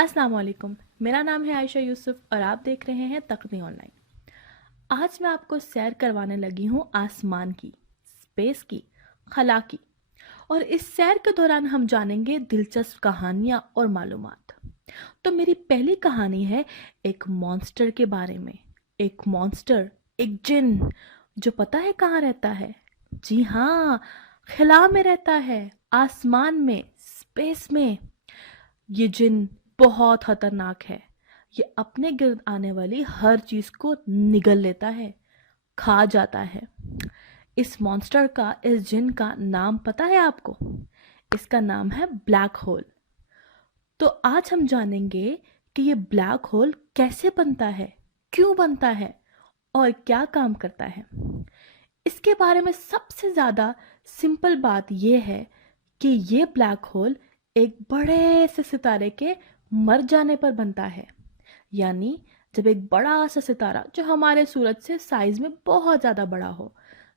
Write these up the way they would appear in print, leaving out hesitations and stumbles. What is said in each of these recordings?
अस्सलाम वालेकुम। मेरा नाम है आयशा यूसुफ और आप देख रहे हैं तकनी ऑनलाइन। आज मैं आपको सैर करवाने लगी हूँ आसमान की, स्पेस की, खला की। और इस सैर के दौरान हम जानेंगे दिलचस्प कहानियाँ और मालूमात। तो मेरी पहली कहानी है एक मॉन्स्टर के बारे में। एक मॉन्स्टर, एक जिन, जो पता है कहाँ रहता है? जी हाँ, खला में रहता है, आसमान में, स्पेस में। ये जिन बहुत खतरनाक है। ये अपने गिर्द आने वाली हर चीज को निगल लेता है, खा जाता है। इस मॉन्स्टर का, इस जिन का नाम पता है आपको? इसका नाम है ब्लैक होल। तो आज हम जानेंगे कि ये ब्लैक होल कैसे बनता है, क्यों बनता है और क्या काम करता है। इसके बारे में सबसे ज़्यादा सिंपल बात यह है कि ये ब्लैक होल एक बड़े से सितारे के मर जाने पर बनता है। यानी जब एक बड़ा सा सितारा जो हमारे सूरज से साइज में बहुत ज़्यादा बड़ा हो,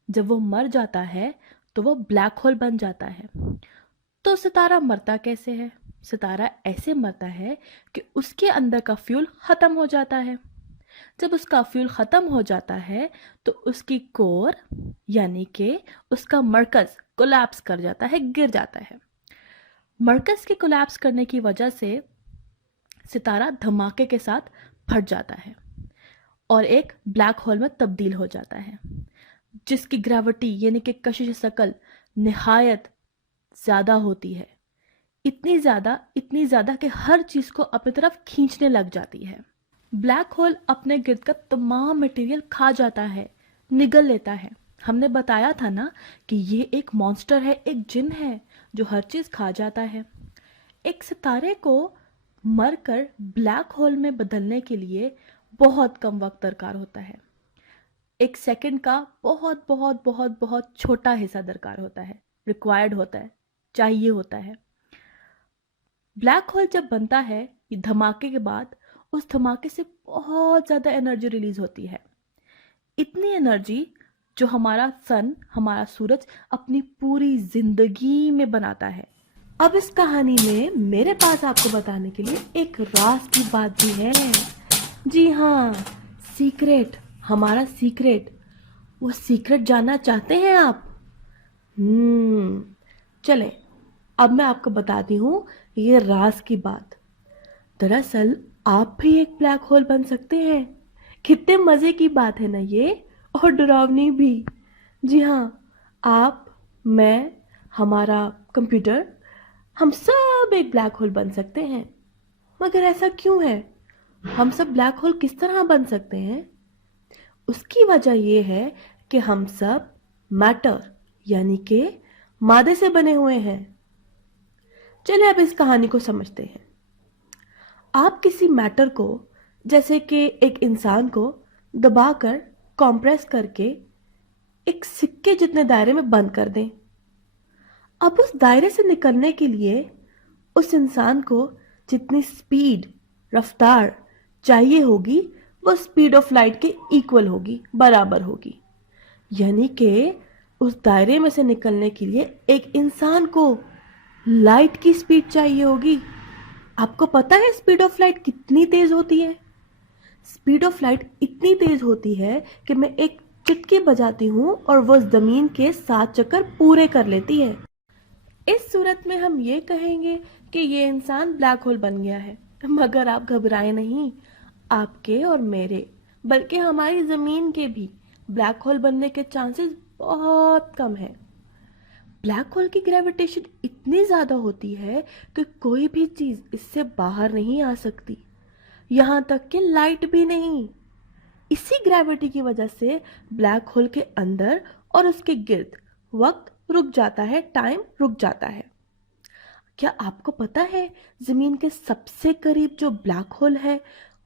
जब वो मर जाता है तो वो ब्लैक होल बन जाता है। तो सितारा मरता कैसे है? सितारा ऐसे मरता है कि उसके अंदर का फ्यूल ख़त्म हो जाता है। जब उसका फ्यूल ख़त्म हो जाता है तो उसकी कोर यानी कि उसका मरकज़ कोलैप्स कर जाता है, गिर जाता है। मरकज़ के कोलैप्स करने की वजह से सितारा धमाके के साथ फट जाता है और एक ब्लैक होल में तब्दील हो जाता है, जिसकी ग्रेविटी यानी कि कशिश शकल निहायत ज़्यादा होती है। इतनी ज़्यादा कि हर चीज़ को अपनी तरफ खींचने लग जाती है। ब्लैक होल अपने गिर्द का तमाम मटेरियल खा जाता है, निगल लेता है। हमने बताया था ना कि ये एक मॉन्स्टर है, एक जिन है जो हर चीज़ खा जाता है। एक सितारे को मरकर ब्लैक होल में बदलने के लिए बहुत कम वक्त दरकार होता है। एक सेकंड का बहुत बहुत बहुत बहुत छोटा हिस्सा दरकार होता है, रिक्वायर्ड होता है, चाहिए होता है। ब्लैक होल जब बनता है, ये धमाके के बाद उस धमाके से बहुत ज़्यादा एनर्जी रिलीज होती है। इतनी एनर्जी जो हमारा सन, हमारा सूरज अपनी पूरी जिंदगी में बनाता है। अब इस कहानी में मेरे पास आपको बताने के लिए एक राज की बात भी है। जी हाँ, सीक्रेट, हमारा सीक्रेट। वो सीक्रेट जानना चाहते हैं आप? चलें, अब मैं आपको बताती हूँ ये राज की बात। दरअसल आप भी एक ब्लैक होल बन सकते हैं। कितने मज़े की बात है ना ये, और डरावनी भी। जी हाँ, आप, मैं, हमारा कंप्यूटर, हम सब एक ब्लैक होल बन सकते हैं। मगर ऐसा क्यों है? हम सब ब्लैक होल किस तरह बन सकते हैं? उसकी वजह यह है कि हम सब मैटर यानी कि मादे से बने हुए हैं। चलिए अब इस कहानी को समझते हैं। आप किसी मैटर को, जैसे कि एक इंसान को, दबाकर कॉम्प्रेस करके एक सिक्के जितने दायरे में बंद कर दें। अब उस दायरे से निकलने के लिए उस इंसान को जितनी स्पीड, रफ्तार चाहिए होगी, वो स्पीड ऑफ लाइट के इक्वल होगी, बराबर होगी। यानी कि उस दायरे में से निकलने के लिए एक इंसान को लाइट की स्पीड चाहिए होगी। आपको पता है स्पीड ऑफ लाइट कितनी तेज होती है? स्पीड ऑफ लाइट इतनी तेज होती है कि मैं एक चिटकी बजाती हूँ और वो जमीन के 7 चक्कर पूरे कर लेती है। इस सूरत में हम ये कहेंगे कि ये इंसान ब्लैक होल बन गया है। मगर आप घबराएं नहीं, आपके और मेरे, बल्कि हमारी ज़मीन के भी ब्लैक होल बनने के चांसेस बहुत कम है। ब्लैक होल की ग्रेविटेशन इतनी ज़्यादा होती है कि कोई भी चीज़ इससे बाहर नहीं आ सकती, यहाँ तक कि लाइट भी नहीं। इसी ग्रेविटी की वजह से ब्लैक होल के अंदर और उसके गिर्द वक्त रुक जाता है, टाइम रुक जाता है। क्या आपको पता है ज़मीन के सबसे करीब जो ब्लैक होल है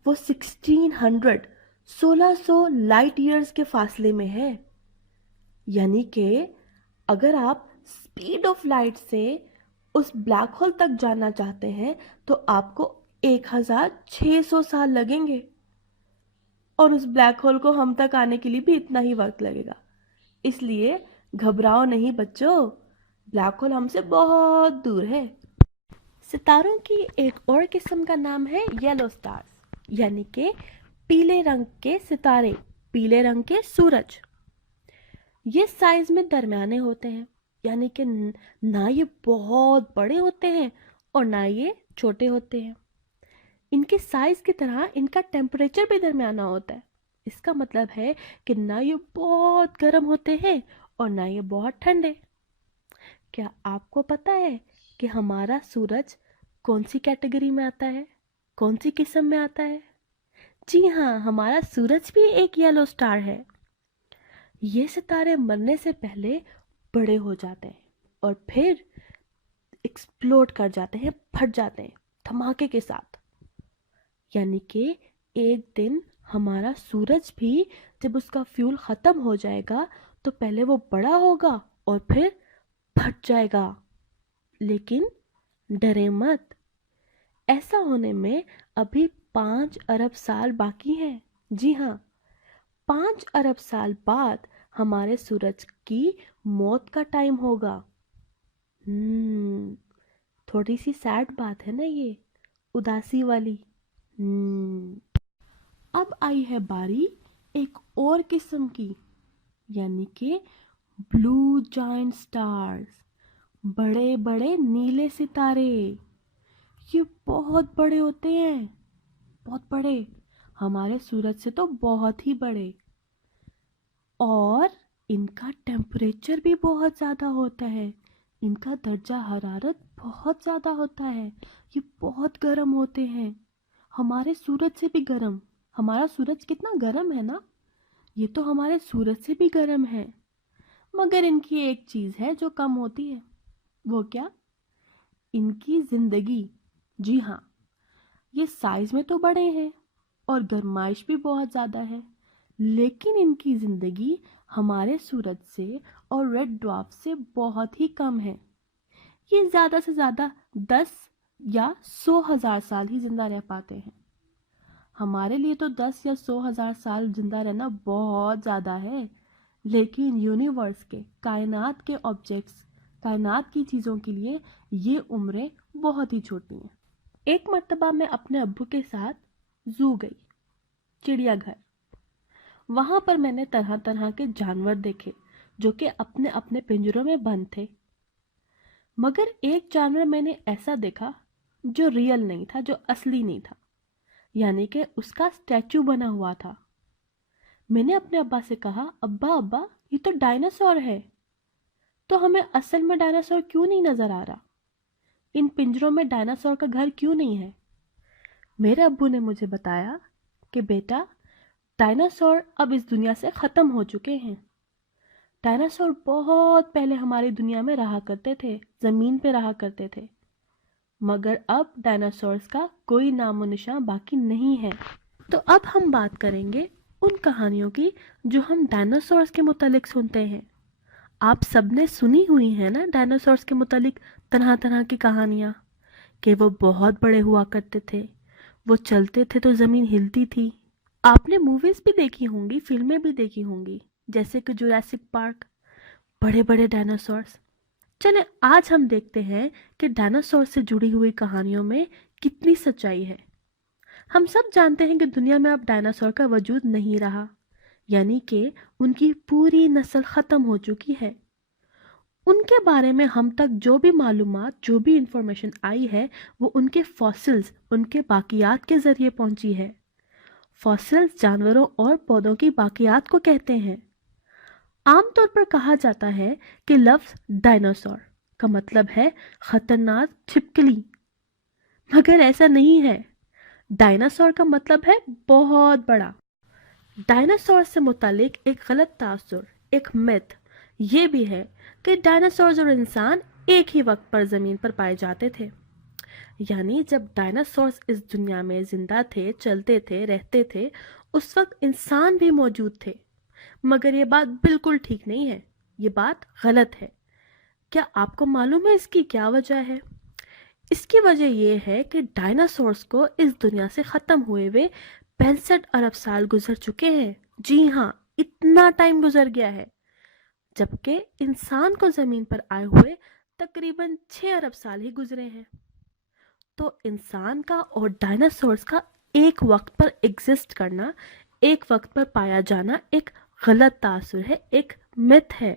वो 1600 लाइट ईयर्स के फासले में है। यानी कि अगर आप स्पीड ऑफ लाइट से उस ब्लैक होल तक जाना चाहते हैं तो आपको 1600 साल लगेंगे, और उस ब्लैक होल को हम तक आने के लिए भी इतना ही वक्त लगेगा। इसलिए घबराओ नहीं बच्चों, ब्लैक होल हमसे बहुत दूर है। सितारों की एक और किस्म का नाम है येलो स्टार्स, यानी कि पीले रंग के सितारे, पीले रंग के सूरज। ये साइज में दरमियाने होते हैं, यानी कि ना ये बहुत बड़े होते हैं और ना ये छोटे होते हैं। इनके साइज की तरह इनका टेम्परेचर भी दरमियाना होता है। इसका मतलब है कि ना ये बहुत गर्म होते हैं और ना ये बहुत ठंडे। क्या आपको पता है कि हमारा सूरज कौन सी कैटेगरी में आता है, कौन सी किस्म में आता है? जी हाँ, हमारा सूरज भी एक येलो स्टार है। ये सितारे मरने से पहले बड़े हो जाते हैं और फिर एक्सप्लोड कर जाते हैं, फट जाते हैं धमाके के साथ। यानी कि एक दिन हमारा सूरज भी जब उसका फ्यूल ख़त्म हो जाएगा तो पहले वो बड़ा होगा और फिर फट जाएगा। लेकिन डरे मत, ऐसा होने में अभी 5 अरब साल बाकी हैं। जी हाँ, 5 अरब साल बाद हमारे सूरज की मौत का टाइम होगा। थोड़ी सी सैड बात है ना ये, उदासी वाली। अब आई है बारी एक और किस्म की, यानी कि ब्लू जायंट स्टार्स, बड़े बड़े नीले सितारे। ये बहुत बड़े होते हैं, बहुत बड़े, हमारे सूरज से तो बहुत ही बड़े। और इनका टेम्परेचर भी बहुत ज़्यादा होता है, इनका दर्जा हरारत बहुत ज़्यादा होता है। ये बहुत गर्म होते हैं, हमारे सूरज से भी गर्म। हमारा सूरज कितना गर्म है ना, ये तो हमारे सूरज से भी गर्म है। मगर इनकी एक चीज़ है जो कम होती है। वो क्या? इनकी ज़िंदगी। जी हाँ, ये साइज़ में तो बड़े हैं और गर्माइश भी बहुत ज़्यादा है, लेकिन इनकी ज़िंदगी हमारे सूरज से और रेड ड्वार्फ से बहुत ही कम है। ये ज़्यादा से ज़्यादा 10 या 100,000 साल ही ज़िंदा रह पाते हैं। हमारे लिए तो 10 या 100,000 साल ज़िंदा रहना बहुत ज़्यादा है, लेकिन यूनिवर्स के, कायनात के ऑब्जेक्ट्स, कायनात की चीज़ों के लिए ये उम्रें बहुत ही छोटी हैं। एक मर्तबा मैं अपने अब्बू के साथ ज़ू गई, चिड़ियाघर। वहाँ पर मैंने तरह तरह के जानवर देखे जो कि अपने अपने पिंजरों में बंद थे। मगर एक जानवर मैंने ऐसा देखा जो रियल नहीं था, जो असली नहीं था, यानी कि उसका स्टैचू बना हुआ था। मैंने अपने अब्बा से कहा, अब्बा अब्बा, ये तो डायनासोर है, तो हमें असल में डायनासोर क्यों नहीं नज़र आ रहा? इन पिंजरों में डायनासोर का घर क्यों नहीं है? मेरे अब्बू ने मुझे बताया कि बेटा, डायनासोर अब इस दुनिया से ख़त्म हो चुके हैं। डायनासोर बहुत पहले हमारी दुनिया में रहा करते थे, ज़मीन पे रहा करते थे, मगर अब डायनासोर्स का कोई नामो निशान बाकी नहीं है। तो अब हम बात करेंगे उन कहानियों की जो हम डायनासोर्स के मुतालिक सुनते हैं। आप सबने सुनी हुई है ना डायनासोर्स के मुतालिक तरह तरह की कहानियाँ, कि वो बहुत बड़े हुआ करते थे, वो चलते थे तो ज़मीन हिलती थी। आपने मूवीज़ भी देखी होंगी, फिल्में भी देखी होंगी, जैसे कि जुरासिक पार्क, बड़े बड़े डायनासोर्स। चलें आज हम देखते हैं कि डायनासोर से जुड़ी हुई कहानियों में कितनी सच्चाई है। हम सब जानते हैं कि दुनिया में अब डायनासोर का वजूद नहीं रहा, यानी कि उनकी पूरी नस्ल ख़त्म हो चुकी है। उनके बारे में हम तक जो भी मालूमात, जो भी इंफॉर्मेशन आई है, वो उनके फॉसिल्स, उनके बाकियात के ज़रिए पहुंची है। फॉसिल्स जानवरों और पौधों की बाकियात को कहते हैं। आमतौर पर कहा जाता है कि लफ्ज़ डायनासोर का मतलब है खतरनाक छिपकली, मगर ऐसा नहीं है। डायनासोर का मतलब है बहुत बड़ा। डायनासोर से मुतालिक एक गलत तासुर, एक मिथ ये भी है कि डायनासोर और इंसान एक ही वक्त पर ज़मीन पर पाए जाते थे। यानी जब डायनासोर्स इस दुनिया में ज़िंदा थे, चलते थे, रहते थे, उस वक्त इंसान भी मौजूद थे। मगर ये बात बिल्कुल ठीक नहीं है, ये बात गलत है। क्या आपको मालूम है इसकी क्या वजह है? इसकी वजह यह है कि डायनासोर्स को इस दुनिया से ख़त्म हुए हुए 65 अरब साल गुजर चुके हैं। जी हाँ, इतना टाइम गुजर गया है, जबकि इंसान को ज़मीन पर आए हुए तकरीबन 6 अरब साल ही गुजरे हैं। तो इंसान का और डायनासोर्स का एक वक्त पर एग्जिस्ट करना, एक वक्त पर पाया जाना एक गलत तासुर है, एक मिथ है।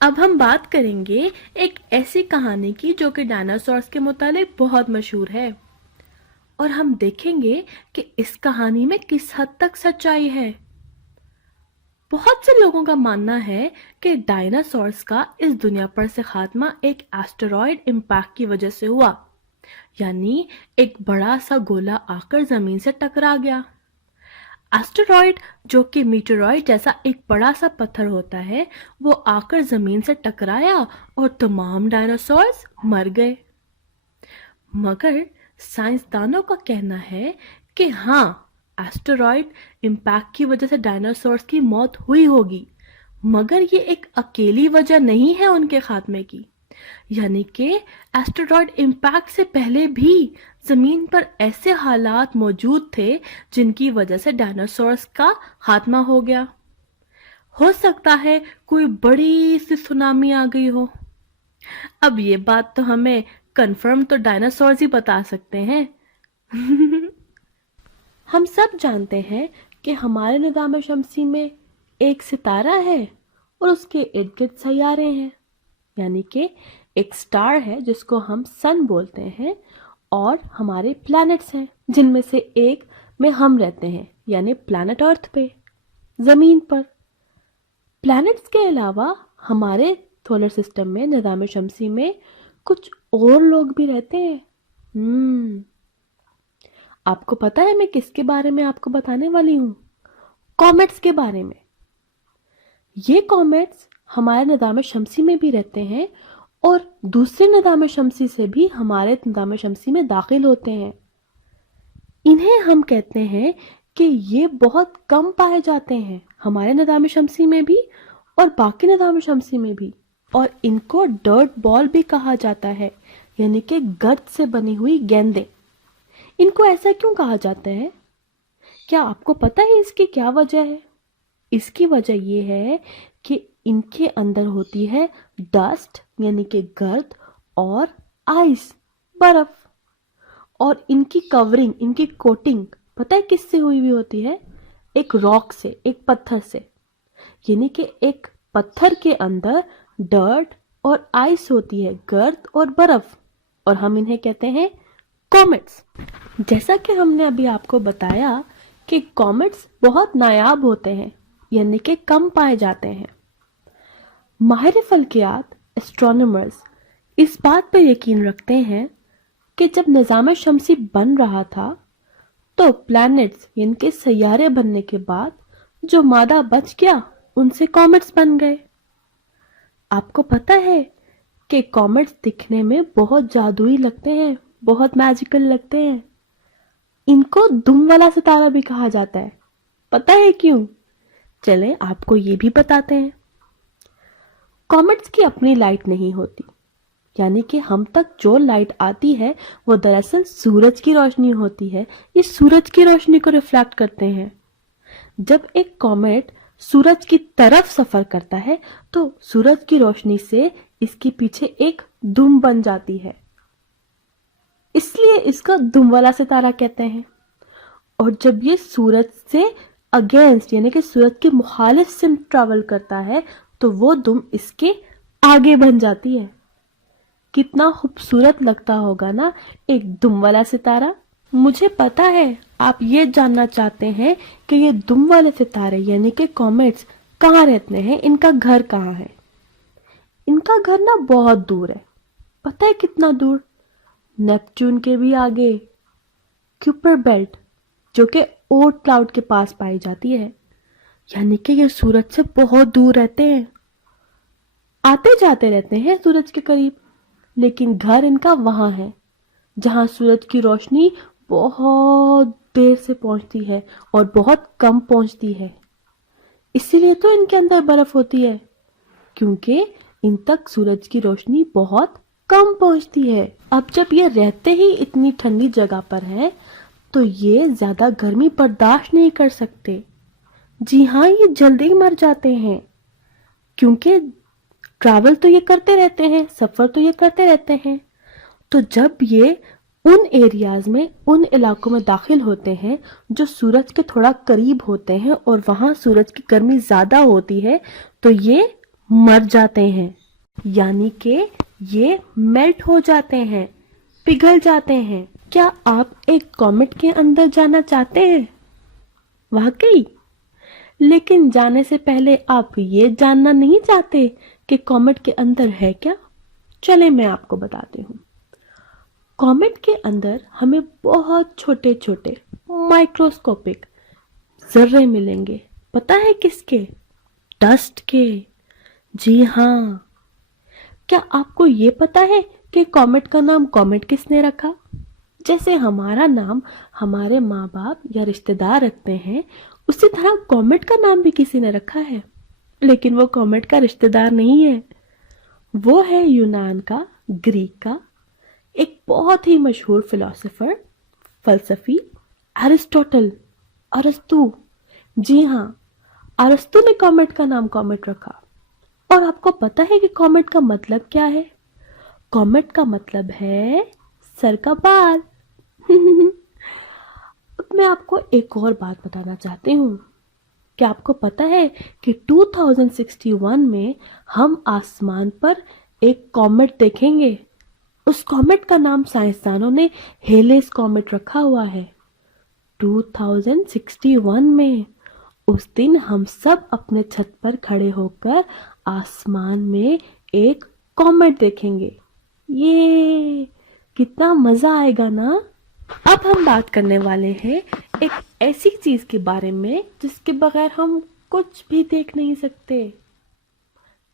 अब हम बात करेंगे एक ऐसी कहानी की जो कि डायनासोर्स के मुतालिक बहुत मशहूर है, और हम देखेंगे कि इस कहानी में किस हद तक सच्चाई है। बहुत से लोगों का मानना है कि डायनासोर्स का इस दुनिया पर से खात्मा एक एस्टेरॉयड इम्पैक्ट की वजह से हुआ, यानी एक बड़ा सा गोला आकर जमीन से टकरा गया। एस्टेरॉयड, जो कि मीटेरॉयड जैसा एक बड़ा सा पत्थर होता है, वो आकर जमीन से टकराया और तमाम डायनासोर्स मर गए। मगर साइंसदानों का कहना है कि हाँ, एस्टेरॉयड इम्पैक्ट की वजह से डायनासोर्स की मौत हुई होगी, मगर ये एक अकेली वजह नहीं है उनके खात्मे की। यानी कि एस्टेरॉयड इम्पैक्ट से पहले भी जमीन पर ऐसे हालात मौजूद थे जिनकी वजह से डायनासोर्स का खात्मा हो गया। हो सकता है कोई बड़ी सी सुनामी आ गई हो। अब ये बात तो हमें कंफर्म तो डायनासोर्स ही बता सकते हैं। हम सब जानते हैं कि हमारे निज़ाम शमसी में एक सितारा है और उसके इर्द गिर्द सैयारे हैं, यानी कि एक स्टार है जिसको हम सन बोलते हैं, और हमारे प्लैनेट्स हैं जिनमें से एक में हम रहते हैं, यानी प्लैनेट अर्थ पे, ज़मीन पर। प्लैनेट्स के अलावा हमारे सोलर सिस्टम में, निज़ाम शमसी में कुछ और लोग भी रहते हैं। आपको पता है मैं किसके बारे में आपको बताने वाली हूँ? कॉमेट्स के बारे में। ये कॉमेट्स हमारे निज़ाम शमसी में भी रहते हैं और दूसरे निज़ाम शमसी से भी हमारे निज़ाम शमसी में दाखिल होते हैं। इन्हें हम कहते हैं कि ये बहुत कम पाए जाते हैं हमारे निज़ाम शमसी में भी और बाकी निज़ाम शमसी में भी, और इनको डर्ट बॉल भी कहा जाता है, यानी कि गर्द से बनी हुई गेंदें। इनको ऐसा क्यों कहा जाता है? क्या आपको पता है इसकी क्या वजह है? इसकी वजह ये है कि इनके अंदर होती है डस्ट, यानी कि गर्द, और आइस, बर्फ, और इनकी कवरिंग, इनकी कोटिंग पता है किससे हुई हुई होती है? एक रॉक से, एक पत्थर से। यानी कि एक पत्थर के अंदर डर्ट और आइस होती है, गर्द और बर्फ, और हम इन्हें कहते हैं कॉमेट्स। जैसा कि हमने अभी आपको बताया कि कॉमेट्स बहुत नायाब होते हैं, यानी कि कम पाए जाते हैं। माहिर फल्कियात, एस्ट्रोनॉमर्स, इस बात पर यकीन रखते हैं कि जब निज़ाम शमसी बन रहा था तो प्लैनेट्स, यानी कि सैयारे बनने के बाद जो मादा बच गया उनसे कॉमेट्स बन गए। आपको पता है कि कॉमेट्स दिखने में बहुत जादुई लगते हैं, बहुत मैजिकल लगते हैं। इनको दुम वाला सितारा भी कहा जाता है। पता है क्यों? चलें आपको ये भी बताते हैं। कॉमेट्स की अपनी लाइट नहीं होती, यानी कि हम तक जो लाइट आती है वो दरअसल सूरज की रोशनी होती है। ये सूरज की रोशनी को रिफ्लेक्ट करते हैं। जब एक कॉमेट सूरज की तरफ सफर करता है तो सूरज की रोशनी से इसके पीछे एक धुम बन जाती है, इसलिए इसका धुम वाला सितारा कहते हैं। और जब ये सूरज से अगेंस्ट, यानी कि सूरज के मुखालिफ से ट्रैवल करता है तो वो धुम इसके आगे बन जाती है। कितना खूबसूरत लगता होगा ना एक दुम वाला सितारा। मुझे पता है आप ये जानना चाहते हैं कि ये दुम वाले सितारे, यानी कि कॉमेट्स, कहाँ रहते हैं, इनका घर कहाँ है। इनका घर ना बहुत दूर है। पता है कितना दूर? नेपच्यून के भी आगे, क्यूपर बेल्ट, जो कि ओर्ट क्लाउड के पास पाई जाती है। यानी कि ये सूरज से बहुत दूर रहते हैं, आते जाते रहते हैं सूरज के करीब, लेकिन घर इनका वहां है जहां सूरज की रोशनी बहुत देर से पहुंचती है और बहुत कम पहुंचती है। इसीलिए तो इनके अंदर बर्फ होती है, क्योंकि इन तक सूरज की रोशनी बहुत कम पहुंचती है। अब जब ये रहते ही इतनी ठंडी जगह पर हैं तो ये ज्यादा गर्मी बर्दाश्त नहीं कर सकते। जी हाँ, ये जल्दी मर जाते हैं, क्योंकि ट्रैवल तो ये करते रहते हैं, सफर तो ये करते रहते हैं। तो जब ये उन एरियाज में, उन इलाकों में दाखिल होते हैं जो सूरज के थोड़ा करीब होते हैं और वहां सूरज की गर्मी ज्यादा होती है, तो ये मर जाते हैं, यानी कि ये मेल्ट हो जाते हैं, पिघल जाते हैं। क्या आप एक कॉमेट के अंदर जाना चाहते हैं? वाकई? लेकिन जाने से पहले आप ये जानना नहीं चाहते कि कॉमेट के अंदर है क्या? चले मैं आपको बताती हूँ। कॉमेट के अंदर हमें बहुत छोटे छोटे माइक्रोस्कोपिक जर्रे मिलेंगे। पता है किसके? डस्ट के। जी हाँ। क्या आपको ये पता है कि कॉमेट का नाम कॉमेट किसने रखा? जैसे हमारा नाम हमारे माँ बाप या रिश्तेदार रखते हैं, उसी तरह कॉमेट का नाम भी किसी ने रखा है, लेकिन वो कॉमेट का रिश्तेदार नहीं है। वो है यूनान का, ग्रीक का एक बहुत ही मशहूर फिलोसोफर, फलसफी, एरिस्टोटल, अरस्तु। जी हाँ, अरस्तु ने कॉमेट का नाम कॉमेट रखा। और आपको पता है कि कॉमेट का मतलब क्या है? कॉमेट का मतलब है सर का बाल। अब मैं आपको एक और बात बताना चाहती हूँ। क्या आपको पता है कि 2061 में हम आसमान पर एक कॉमेट देखेंगे? उस कॉमेट का नाम साइंसदानों ने हेलेस कॉमेट रखा हुआ है। 2061 में उस दिन हम सब अपने छत पर खड़े होकर आसमान में एक कॉमेट देखेंगे। ये कितना मजा आएगा ना। अब हम बात करने वाले हैं एक ऐसी चीज के बारे में जिसके बगैर हम कुछ भी देख नहीं सकते।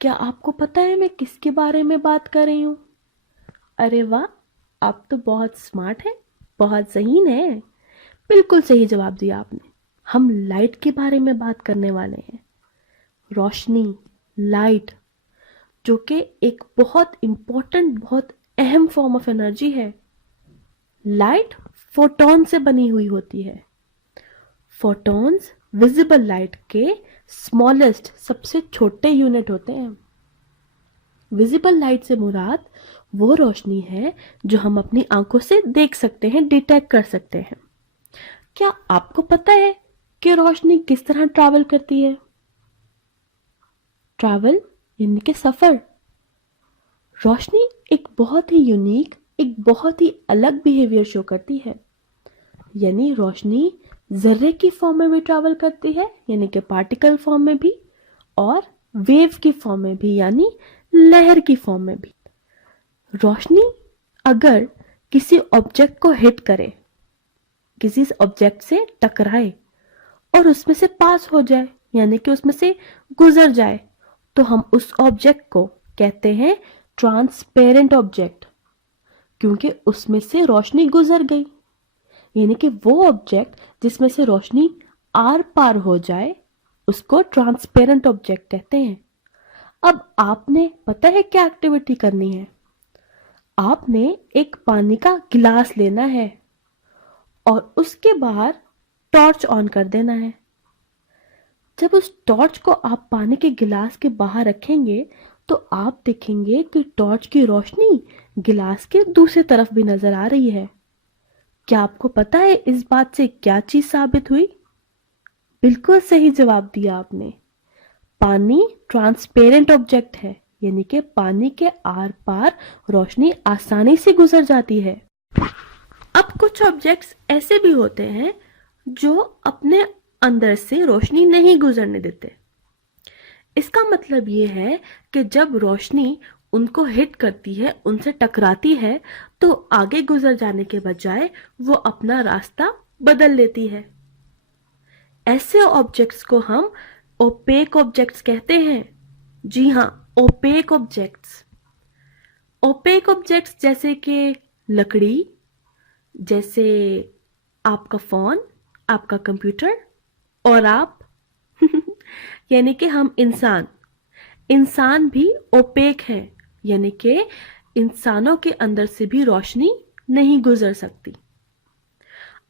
क्या आपको पता है मैं किसके बारे में बात कर रही हूँ? अरे वाह, आप तो बहुत स्मार्ट हैं, बहुत ज़हीन हैं। बिल्कुल सही जवाब दिया आपने। हम लाइट के बारे में बात करने वाले हैं। रोशनी, लाइट, जो कि एक बहुत इम्पोर्टेंट, बहुत अहम फॉर्म ऑफ एनर्जी है। लाइट फोटॉन से बनी हुई होती है। फोटॉन्स विजिबल लाइट के स्मॉलेस्ट, सबसे छोटे यूनिट होते हैं। विजिबल लाइट से मुराद वो रोशनी है जो हम अपनी आंखों से देख सकते हैं, डिटेक्ट कर सकते हैं। क्या आपको पता है कि रोशनी किस तरह ट्रैवल करती है? ट्रैवल यानी कि सफर। रोशनी एक बहुत ही यूनिक, एक बहुत ही अलग बिहेवियर शो करती है। यानी रोशनी जर्रे की फॉर्म में भी ट्रैवल करती है, यानी कि पार्टिकल फॉर्म में भी, और वेव की फॉर्म में भी, यानी लहर की फॉर्म में भी। रोशनी अगर किसी ऑब्जेक्ट को हिट करे, किसी ऑब्जेक्ट से टकराए और उसमें से पास हो जाए, यानी कि उसमें से गुजर जाए, तो हम उस ऑब्जेक्ट को कहते हैं ट्रांसपेरेंट ऑब्जेक्ट, क्योंकि उसमें से रोशनी गुजर गई। यानी कि वो ऑब्जेक्ट जिसमें से रोशनी आर पार हो जाए उसको ट्रांसपेरेंट ऑब्जेक्ट कहते हैं। अब आपने पता है क्या एक्टिविटी करनी है? आपने एक पानी का गिलास लेना है और उसके बाहर टॉर्च ऑन कर देना है। जब उस टॉर्च को आप पानी के गिलास के बाहर रखेंगे तो आप देखेंगे कि टॉर्च की रोशनी गिलास के दूसरी तरफ भी नजर आ रही है। क्या आपको पता है इस बात से क्या चीज साबित हुई? बिल्कुल सही जवाब दिया आपने। पानी ट्रांसपेरेंट ऑब्जेक्ट है, यानी कि पानी के आर पार रोशनी आसानी से गुजर जाती है। अब कुछ ऑब्जेक्ट्स ऐसे भी होते हैं जो अपने अंदर से रोशनी नहीं गुजरने देते। इसका मतलब ये है कि जब रोशनी उनको हिट करती है, उनसे टकराती है, तो आगे गुजर जाने के बजाय वो अपना रास्ता बदल लेती है। ऐसे ऑब्जेक्ट्स को हम ओपेक ऑब्जेक्ट्स कहते हैं। जी हाँ, ओपेक ऑब्जेक्ट्स। ओपेक ऑब्जेक्ट्स जैसे कि लकड़ी, जैसे आपका फोन, आपका कंप्यूटर, और आप यानी कि हम इंसान भी ओपेक हैं, यानी कि इंसानों के अंदर से भी रोशनी नहीं गुजर सकती।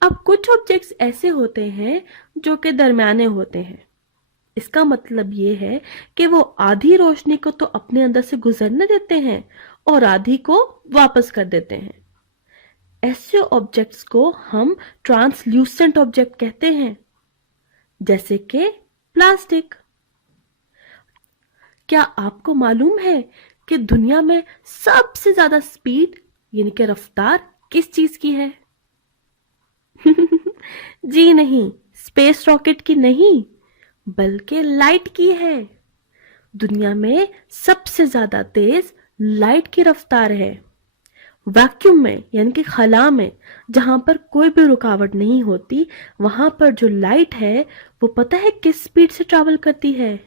अब कुछ ऑब्जेक्ट्स ऐसे होते हैं जो कि दरमियाने होते हैं। इसका मतलब ये है कि वो आधी रोशनी को तो अपने अंदर से गुजरने देते हैं और आधी को वापस कर देते हैं। ऐसे ऑब्जेक्ट्स को हम ट्रांसल्यूसेंट ऑब्जेक्ट कहते हैं, जैसे कि प्लास्टिक। क्या आपको मालूम है कि दुनिया में सबसे ज्यादा स्पीड यानी कि रफ्तार किस चीज की है? जी नहीं, स्पेस रॉकेट की नहीं, बल्कि लाइट की है। दुनिया में सबसे ज्यादा तेज लाइट की रफ्तार है। वैक्यूम में यानी कि खला में, जहां पर कोई भी रुकावट नहीं होती, वहां पर जो लाइट है वो पता है किस स्पीड से ट्रैवल करती है?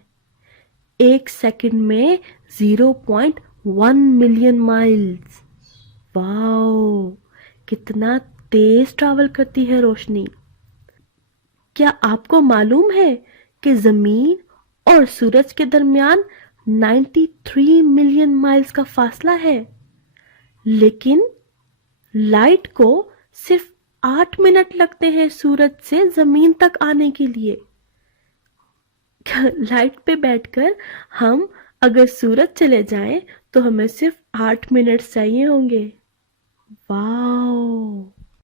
1 सेकंड में 0.1 मिलियन माइल्स। वाओ, कितना तेज ट्रैवल करती है रोशनी। क्या आपको मालूम है कि जमीन और सूरज के दरमियान 93 मिलियन माइल्स का फासला है, लेकिन लाइट को सिर्फ 8 मिनट लगते हैं सूरज से जमीन तक आने के लिए। लाइट पे बैठकर हम अगर सूरज चले जाएं तो हमें सिर्फ 8 मिनट चाहिए होंगे। वाओ!